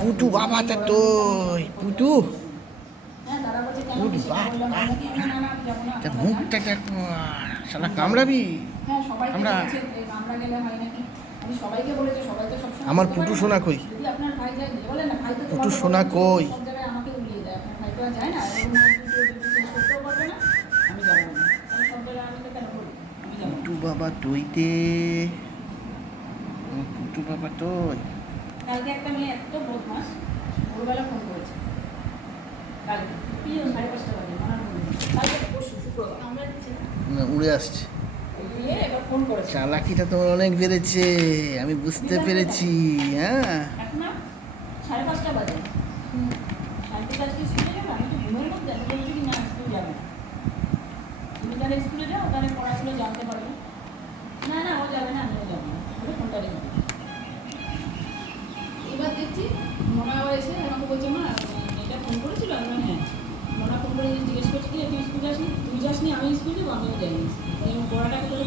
পুটু বাবা তা তুই পুটু পুটু বাবা মুখটা দেখো শালা কামড়াবি আমরা আমার পুটু সোনা কই পুটু সোনা কই পুটু বাবা তুইতে পুটু বাবা তুই কালকে একটা মেয়ে এত বদমাস ভোরবেলা ফোন করেছে কালকে 5:30 বাজে কালকে পরশু শুক্রবার আমরা না উড়ে আসছে এবার ফোন করেছে চালাকিটা তোমার অনেক বেড়েছে আমি বুঝতে পেরেছি হ্যাঁ এখন না 5:30 বাজে কালকে আজকে স্কুলে যাবে আমি তো ঘুমের মধ্যে আমি বলছি কি না স্কুল যাবে না তুমি তাহলে স্কুলে যাও তাহলে পড়াশোনা জানতে পারবে না না ও যাবে না আমিও যাবো না বলে ফোনটা রেখে এবার দেখছি মোনা আবার এসে আমাকে বলছে মা এটা ফোন করেছিল আমি হ্যাঁ মোনা ফোন করে জিজ্ঞেস করছি কি তুই স্কুল যাসনি তুই যাসনি আমি স্কুল যাবো আমিও যাইনি পড়াটাকে তোকে